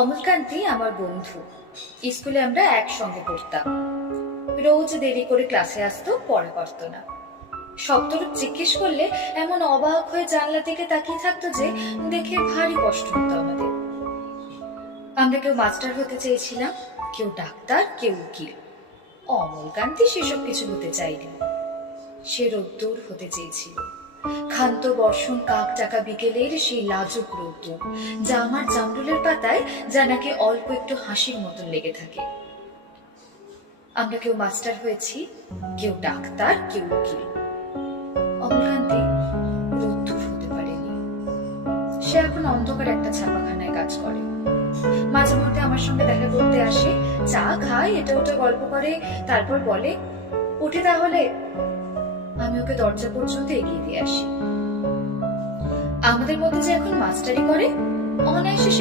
অমলকান্তি আমার বন্ধু। স্কুলে আমরা একসঙ্গে পড়তাম। রোজ দেরি করে ক্লাসে আসতো, পড়া করতো না। সপ্তরূপ জিজ্ঞেস করলে এমন অবাক হয়ে জানলা দিকে তাকিয়ে থাকতো যে দেখে ভারী কষ্ট হতো আমাদের। আমরা কেউ মাস্টার হতে চেয়েছিলাম, কেউ ডাক্তার, কেউ উকিল। অমলকান্তি সেসব কিছু হতে চাইনি। সে রোদ্দুর হতে চেয়েছিল, ক্ষান্ত বর্ষণ কাক চাকা বিকেলের সেই লাজুক রোদ্দুর, যা আমার জামরুলের পাতায় যা নাকি অল্প একটু হাসির মতন লেগে থাকে। আমরা কেউ মাস্টার হয়েছি, কেউ ডাক্তার, কেউ উকিল। অমলকান্তি রোদ্দুর হতে পারেনি। সে এখন অন্ধকার একটা ছাপাখানায় কাজ করে। মাঝে মধ্যে আমার সঙ্গে দেখা করতে আসে, চা খায়, এটা ওটা গল্প করে, তারপর বলে উঠে তাহলে। আমি ওকে দরজা পর্যন্ত এগিয়ে দিয়ে আসি। আমাদের মধ্যে যে এখন মাস্টারি করে, অনায়াসে সে